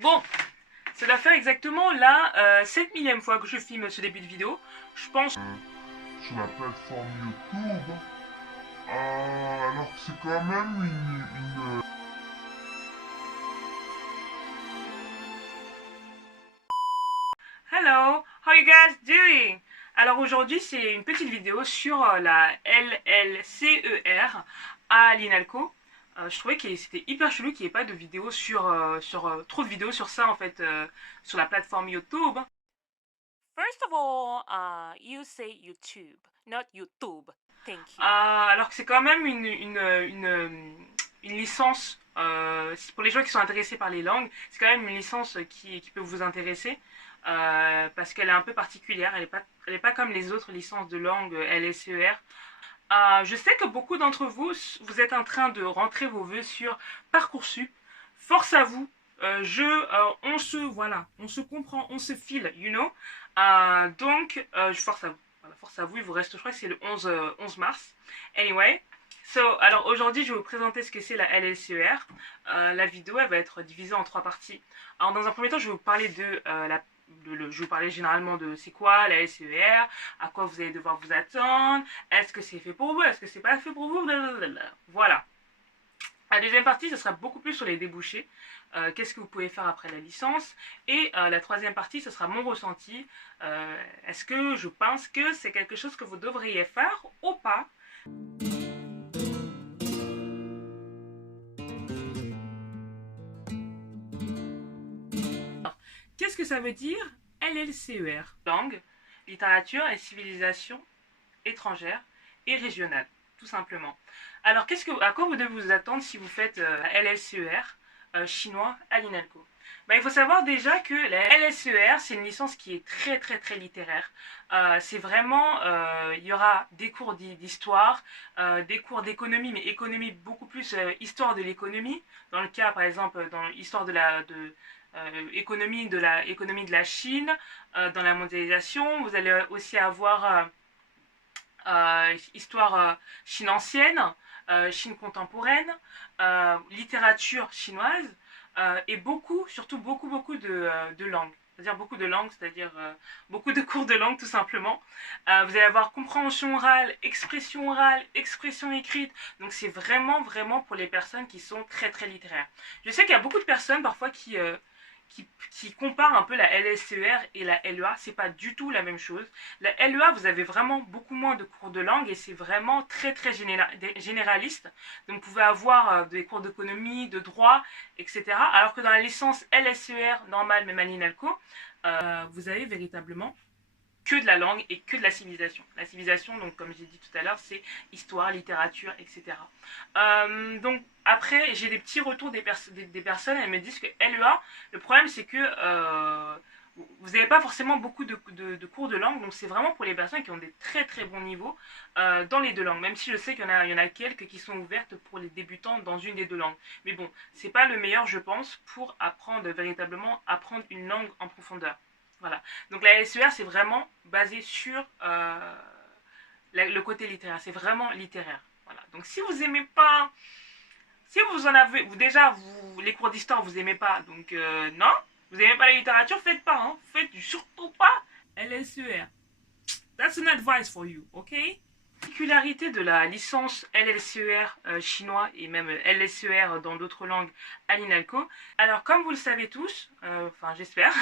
Bon, ça doit faire exactement la 7 millième fois que je filme ce début de vidéo. Je pense... Sur la plateforme YouTube, alors que c'est quand même une... Hello, how you guys doing? Alors aujourd'hui c'est une petite vidéo sur la LLCER à l'INALCO. Je trouvais que c'était hyper chelou qu'il n'y ait pas de vidéo trop de vidéos sur ça en fait sur la plateforme YouTube. First of all, you say YouTube, not YouTube. Thank you. Alors que c'est quand même une licence, pour les gens qui sont intéressés par les langues, c'est quand même une licence qui peut vous intéresser, parce qu'elle est un peu particulière, elle est pas comme les autres licences de langue LSER. Je sais que beaucoup d'entre vous, vous êtes en train de rentrer vos vœux sur Parcoursup. Force à vous, on se comprend, on se file, you know. Donc, force à vous. Voilà, force à vous, il vous reste, je crois que c'est le 11 mars. Anyway, alors aujourd'hui, je vais vous présenter ce que c'est la LSER. La vidéo, elle va être divisée en 3 parties. Alors, dans un premier temps, je vais vous parler je vais vous parler généralement de c'est quoi la LSER, à quoi vous allez devoir vous attendre, est-ce que c'est fait pour vous, est-ce que c'est pas fait pour vous, blablabla. Voilà. La deuxième partie, ce sera beaucoup plus sur les débouchés. Qu'est-ce que vous pouvez faire après la licence. Et la troisième partie, ce sera mon ressenti. Est-ce que je pense que c'est quelque chose que vous devriez faire ou pas? Qu'est-ce que ça veut dire LLCER? Langue, littérature et civilisation étrangère et régionale, tout simplement. Alors, à quoi vous devez vous attendre si vous faites LLCER chinois à l'INALCO? Il faut savoir déjà que la LSER, c'est une licence qui est très très très littéraire. C'est vraiment, il y aura des cours d'histoire, des cours d'économie, mais économie beaucoup plus histoire de l'économie. Dans le cas, par exemple, dans l'histoire de économie de la Chine, dans la mondialisation. Vous allez aussi avoir histoire Chine ancienne, Chine contemporaine, littérature chinoise, et surtout beaucoup de langues. C'est-à-dire beaucoup de langues, c'est-à-dire beaucoup de cours de langue tout simplement. Vous allez avoir compréhension orale, expression écrite. Donc c'est vraiment pour les personnes qui sont très très littéraires. Je sais qu'il y a beaucoup de personnes parfois qui comparent un peu la LSER et la LEA. C'est pas du tout la même chose. La LEA, vous avez vraiment beaucoup moins de cours de langue et c'est vraiment très très généraliste. Donc vous pouvez avoir des cours d'économie, de droit, etc. Alors que dans la licence LSER normale, même à l'INALCO, vous avez véritablement que de la langue et que de la civilisation. La civilisation, donc comme j'ai dit tout à l'heure, c'est histoire, littérature, etc. Donc après, j'ai des petits retours des personnes, elles me disent que LEA, le problème c'est que vous n'avez pas forcément beaucoup de cours de langue, donc c'est vraiment pour les personnes qui ont des très très bons niveaux dans les deux langues, même si je sais qu'il y en a quelques qui sont ouvertes pour les débutants dans une des deux langues. Mais bon, c'est pas le meilleur, je pense, pour véritablement apprendre une langue en profondeur. Voilà. Donc la LSER, c'est vraiment basé sur le côté littéraire. C'est vraiment littéraire. Voilà. Donc si vous aimez pas, si vous en avez, les cours d'histoire, vous aimez pas, donc non, vous aimez pas la littérature, faites pas, hein. Faites surtout pas LSER. That's an advice for you, ok? Particularité de la licence LLCER chinois et même LSER dans d'autres langues à l'INALCO. Alors comme vous le savez tous, enfin j'espère,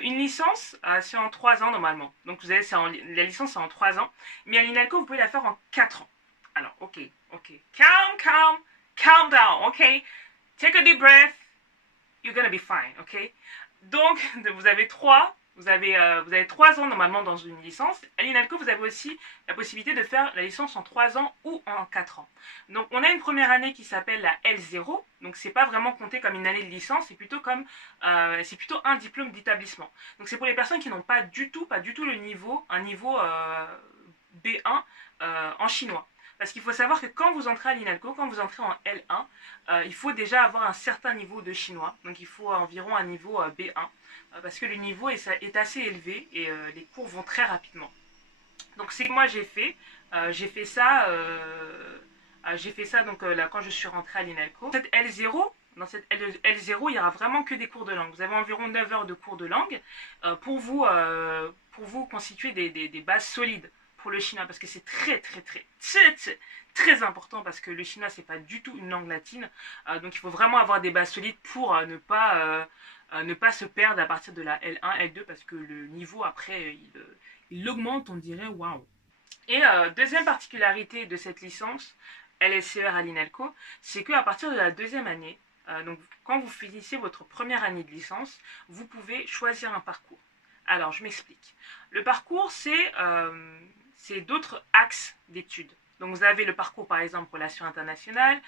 une licence c'est en 3 ans normalement. Donc vous avez, la licence c'est en 3 ans, mais à l'INALCO vous pouvez la faire en 4 ans. Alors ok, calm down, ok? Take a deep breath, you're gonna be fine, ok? Donc vous avez 3 ans normalement dans une licence. À l'INALCO, vous avez aussi la possibilité de faire la licence en 3 ans ou en 4 ans. Donc on a une première année qui s'appelle la L0, donc c'est pas vraiment compté comme une année de licence, c'est plutôt un diplôme d'établissement. Donc c'est pour les personnes qui n'ont pas du tout le niveau, un niveau B1 en chinois. Parce qu'il faut savoir que quand vous entrez à l'INALCO, quand vous entrez en L1, il faut déjà avoir un certain niveau de chinois. Donc il faut environ un niveau B1. Parce que le niveau est assez élevé et les cours vont très rapidement. Donc c'est ce que moi j'ai fait. J'ai fait ça donc, là, quand je suis rentrée à l'INALCO. Cette L0, dans cette L0, il y aura vraiment que des cours de langue. Vous avez environ 9 heures de cours de langue pour vous constituer des bases solides pour le chinois, parce que c'est très important, parce que le chinois, c'est pas du tout une langue latine. Donc il faut vraiment avoir des bases solides pour ne pas se perdre à partir de la L1, L2, parce que le niveau, après, il augmente, on dirait, waouh. Et deuxième particularité de cette licence LSCR à l'INALCO, c'est qu'à partir de la deuxième année, donc quand vous finissez votre première année de licence, vous pouvez choisir un parcours. Alors, je m'explique. Le parcours, c'est d'autres axes d'études. Donc, vous avez le parcours, par exemple, relations internationales,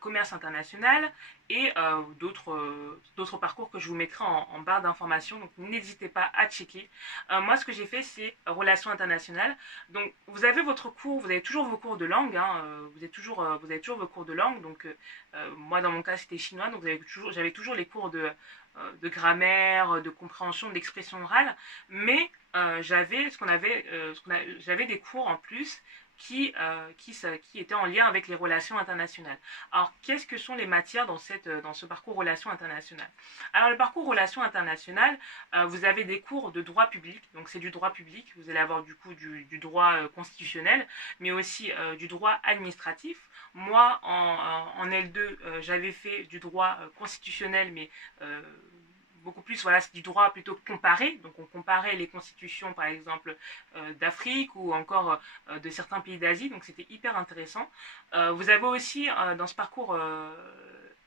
commerce international, et d'autres parcours que je vous mettrai en barre d'informations. Donc, n'hésitez pas à checker. Moi, ce que j'ai fait, c'est relations internationales. Donc, vous avez votre cours, vous avez toujours vos cours de langue. Hein, vous avez toujours vos cours de langue. Donc, moi, dans mon cas, c'était chinois. Donc, j'avais toujours les cours de grammaire, de compréhension, d'expression orale, mais j'avais des cours en plus qui étaient en lien avec les relations internationales. Alors, qu'est-ce que sont les matières dans ce parcours relations internationales? Alors, le parcours relations internationales, vous avez des cours de droit public, donc c'est du droit public, vous allez avoir du coup du droit constitutionnel, mais aussi du droit administratif. Moi, en L2, j'avais fait du droit constitutionnel, mais beaucoup plus, voilà, c'est du droit plutôt comparé. Donc on comparait les constitutions, par exemple, d'Afrique ou encore de certains pays d'Asie. Donc c'était hyper intéressant. Vous avez aussi, dans ce parcours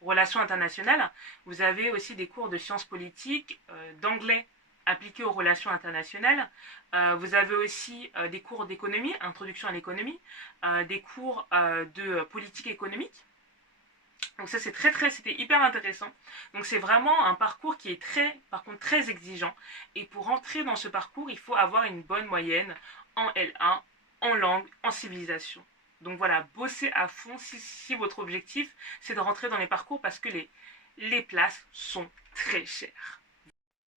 relations internationales, vous avez aussi des cours de sciences politiques, d'anglais appliqués aux relations internationales. Vous avez aussi des cours d'économie, introduction à l'économie, des cours de politique économique. Donc ça c'était hyper intéressant. Donc c'est vraiment un parcours qui est par contre très exigeant. Et pour entrer dans ce parcours, il faut avoir une bonne moyenne en L1, en langue, en civilisation. Donc voilà, bossez à fond si votre objectif c'est de rentrer dans les parcours, parce que les places sont très chères.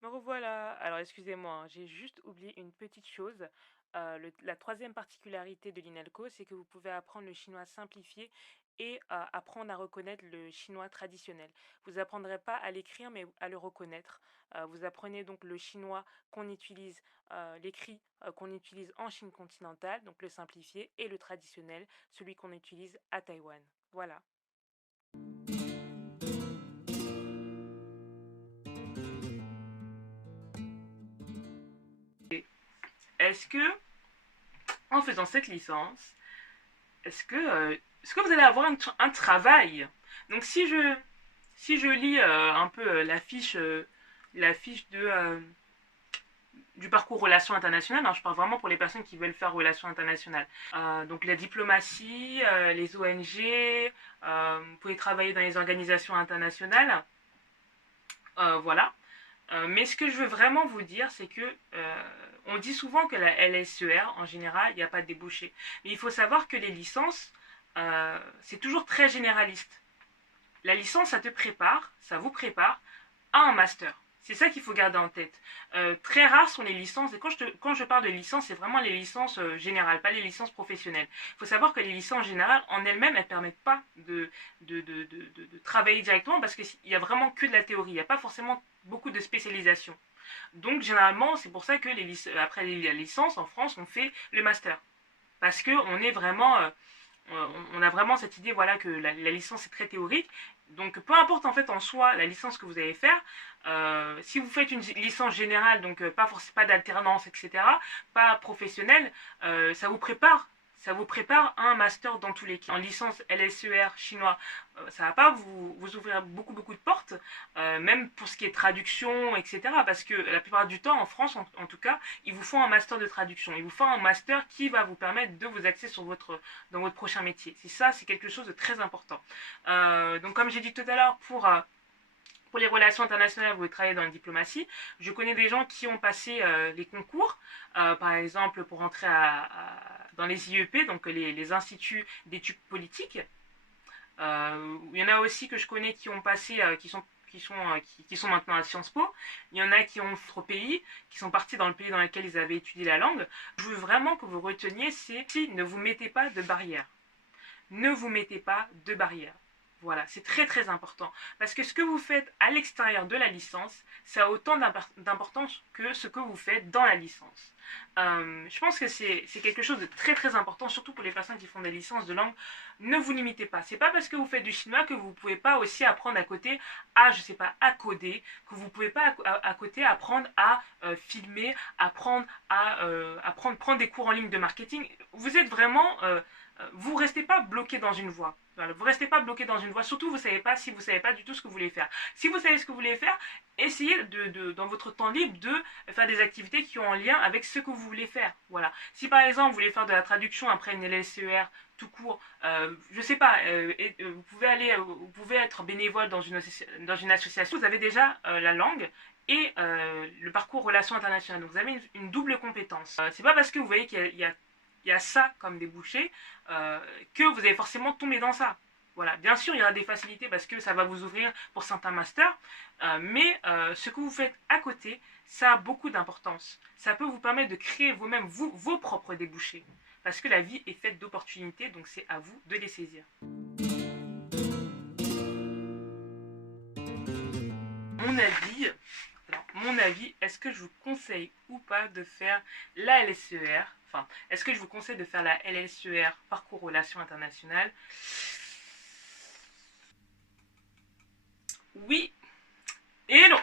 Me revoilà. Alors excusez-moi, hein, j'ai juste oublié une petite chose. La troisième particularité de l'INALCO, c'est que vous pouvez apprendre le chinois simplifié et apprendre à reconnaître le chinois traditionnel. Vous apprendrez pas à l'écrire, mais à le reconnaître. Vous apprenez donc le chinois qu'on utilise, l'écrit qu'on utilise en Chine continentale, donc le simplifié, et le traditionnel, celui qu'on utilise à Taïwan. Voilà. Est-ce que, en faisant cette licence, est-ce que vous allez avoir un travail? Donc si je lis un peu la fiche du parcours relations internationales, hein, je parle vraiment pour les personnes qui veulent faire relations internationales. Donc la diplomatie, les ONG, vous pouvez travailler dans les organisations internationales, voilà. Mais ce que je veux vraiment vous dire, c'est que on dit souvent que la LSER, en général, il n'y a pas de débouché. Mais il faut savoir que les licences, c'est toujours très généraliste. La licence, ça vous prépare à un master. C'est ça qu'il faut garder en tête. Très rares sont les licences, et quand je parle de licences, c'est vraiment les licences générales, pas les licences professionnelles. Il faut savoir que les licences générales, en elles-mêmes, elles ne permettent pas de travailler directement, parce qu'il n'y a vraiment que de la théorie, il n'y a pas forcément beaucoup de spécialisation. Donc généralement, c'est pour ça que après les licences, en France, on fait le master. Parce qu'on est vraiment... on a vraiment cette idée, voilà, que la licence est très théorique. Donc peu importe en fait en soi la licence que vous allez faire, si vous faites une licence générale, donc pas d'alternance, etc., pas professionnelle, ça vous prépare à un master dans tous les cas. En licence LSER chinois, ça va pas vous ouvrir beaucoup de portes, même pour ce qui est traduction, etc. Parce que la plupart du temps, en France en tout cas, ils vous font un master de traduction. Ils vous font un master qui va vous permettre de vous axer dans votre prochain métier. C'est quelque chose de très important. Donc comme j'ai dit tout à l'heure, pour les relations internationales, vous travaillez dans la diplomatie. Je connais des gens qui ont passé les concours, par exemple pour entrer dans les IEP, donc les instituts d'études politiques. Il y en a aussi que je connais qui ont passé, qui sont maintenant à Sciences Po. Il y en a qui ont d'autres pays, qui sont partis dans le pays dans lequel ils avaient étudié la langue. Je veux vraiment que vous reteniez, c'est ne vous mettez pas de barrières. Ne vous mettez pas de barrières. Voilà, c'est très très important. Parce que ce que vous faites à l'extérieur de la licence, ça a autant d'importance que ce que vous faites dans la licence. Je pense que c'est quelque chose de très très important, surtout pour les personnes qui font des licences de langue. Ne vous limitez pas. C'est pas parce que vous faites du chinois que vous ne pouvez pas aussi apprendre à côté à, je sais pas, à coder, que vous ne pouvez pas à côté apprendre à filmer, apprendre à prendre des cours en ligne de marketing. Vous êtes vraiment... vous restez pas bloqué dans une voie. Voilà, vous restez pas bloqué dans une voie, surtout vous savez pas si vous savez pas du tout ce que vous voulez faire. Si vous savez ce que vous voulez faire, essayez dans votre temps libre de faire des activités qui ont un lien avec ce que vous voulez faire. Voilà. Si par exemple vous voulez faire de la traduction après une LSER tout court, je sais pas, vous pouvez être bénévole dans une association. Vous avez déjà la langue et le parcours relations internationales. Donc vous avez une double compétence. C'est pas parce que vous voyez qu'il y a ça comme débouché, que vous allez forcément tomber dans ça. Voilà. Bien sûr, il y aura des facilités parce que ça va vous ouvrir pour certains masters, mais ce que vous faites à côté, ça a beaucoup d'importance. Ça peut vous permettre de créer vous-même vos propres débouchés. Parce que la vie est faite d'opportunités, donc c'est à vous de les saisir. Mon avis, est-ce que je vous conseille ou pas de faire la LSER? Enfin, est-ce que je vous conseille de faire la LSER, Parcours Relations Internationales? Oui et non.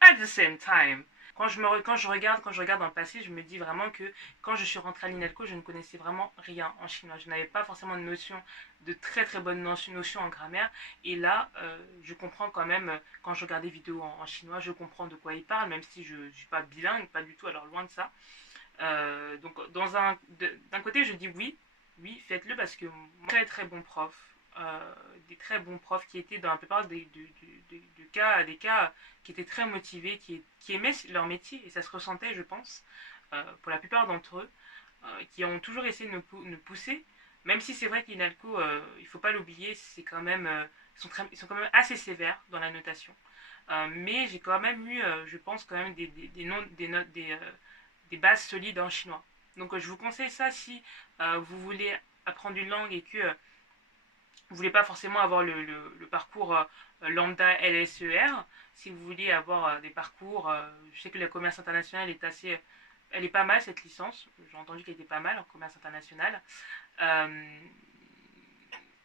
At the same time. Quand je regarde dans le passé, je me dis vraiment que quand je suis rentrée à l'INALCO, je ne connaissais vraiment rien en chinois. Je n'avais pas forcément de très très bonnes notions en grammaire. Et là, je comprends quand même, quand je regarde des vidéos en chinois, je comprends de quoi ils parlent, même si je ne suis pas bilingue, pas du tout, alors loin de ça. Donc d'un côté, je dis oui, faites-le parce que très très bon prof, des très bons profs qui étaient dans la plupart des cas, qui étaient très motivés, qui aimaient leur métier et ça se ressentait, je pense, pour la plupart d'entre eux, qui ont toujours essayé de nous pousser, même si c'est vrai qu'Inalco, il ne faut pas l'oublier, c'est quand même, ils sont quand même assez sévères dans la notation. Mais j'ai quand même eu, je pense, quand même des bases solides en chinois. Donc je vous conseille ça si vous voulez apprendre une langue et que vous voulez pas forcément avoir le parcours lambda LSER. Si vous voulez avoir des parcours, je sais que le commerce international est assez... Elle est pas mal cette licence, j'ai entendu qu'elle était pas mal en commerce international.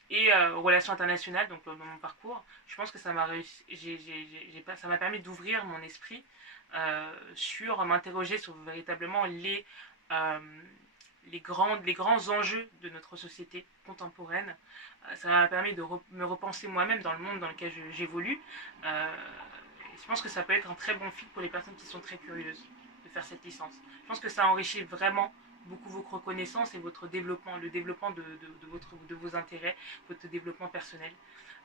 Et relations internationales, donc dans mon parcours, je pense que ça m'a ça m'a permis d'ouvrir mon esprit sur m'interroger sur véritablement les grands enjeux de notre société contemporaine. Ça m'a permis de me repenser moi-même dans le monde dans lequel j'évolue. Je pense que ça peut être un très bon fit pour les personnes qui sont très curieuses de faire cette licence. Je pense que ça enrichit vraiment beaucoup votre connaissance et votre développement, le développement de vos intérêts, votre développement personnel.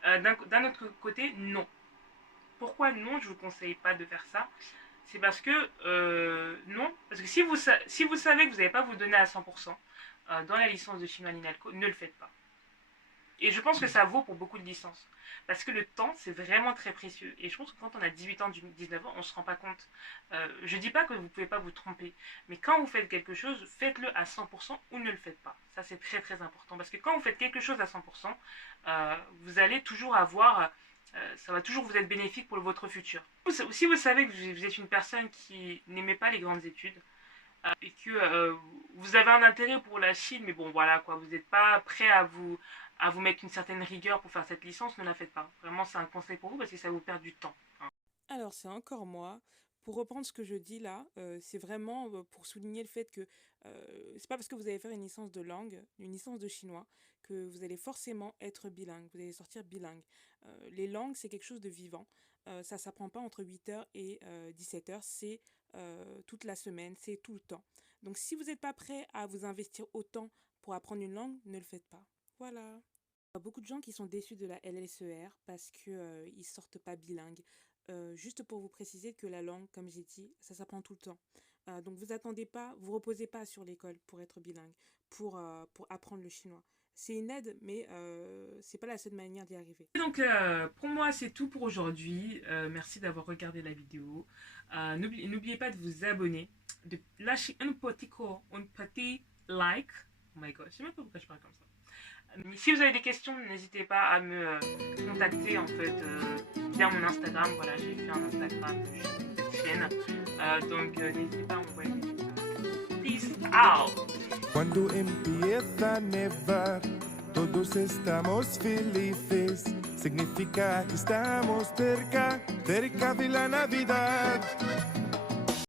D'un autre côté, non. Pourquoi non, je ne vous conseille pas de faire ça? C'est parce que, non, parce que si vous savez que vous n'allez pas vous donner à 100% dans la licence de chinois l'INALCO, ne le faites pas. Et je pense que ça vaut pour beaucoup de licences. Parce que le temps, c'est vraiment très précieux. Et je pense que quand on a 18 ans, 19 ans, on ne se rend pas compte. Je ne dis pas que vous ne pouvez pas vous tromper. Mais quand vous faites quelque chose, faites-le à 100% ou ne le faites pas. Ça, c'est très très important. Parce que quand vous faites quelque chose à 100%, vous allez toujours avoir... ça va toujours vous être bénéfique pour votre futur. Si vous savez que vous êtes une personne qui n'aimait pas les grandes études, et que vous avez un intérêt pour la Chine, mais bon voilà quoi, vous n'êtes pas prêt à vous mettre une certaine rigueur pour faire cette licence, ne la faites pas. Vraiment c'est un conseil pour vous parce que ça vous perd du temps. Alors, c'est encore moi. Pour reprendre ce que je dis là, c'est vraiment pour souligner le fait que c'est pas parce que vous allez faire une licence de langue, une licence de chinois, que vous allez forcément être bilingue, vous allez sortir bilingue. Les langues, c'est quelque chose de vivant. Ça s'apprend pas entre 8h et 17h, c'est toute la semaine, c'est tout le temps. Donc si vous n'êtes pas prêt à vous investir autant pour apprendre une langue, ne le faites pas. Voilà. Il y a beaucoup de gens qui sont déçus de la LSER parce que ils sortent pas bilingues. Juste pour vous préciser que la langue, comme j'ai dit, ça s'apprend tout le temps. Donc vous attendez pas, vous reposez pas sur l'école pour être bilingue, pour apprendre le chinois. C'est une aide, mais c'est pas la seule manière d'y arriver. Donc pour moi c'est tout pour aujourd'hui. Merci d'avoir regardé la vidéo. N'oubliez pas de vous abonner, de lâcher un petit like. Oh my god, je sais même pas pourquoi je parle comme ça. Si vous avez des questions, n'hésitez pas à me contacter en fait via mon Instagram. Voilà, j'ai fait un Instagram de cette chaîne. Donc n'hésitez pas à m'envoyer des messages. Peace out! Cuando empieza a nevar, todos estamos felices. Significa que estamos cerca, cerca de la Navidad.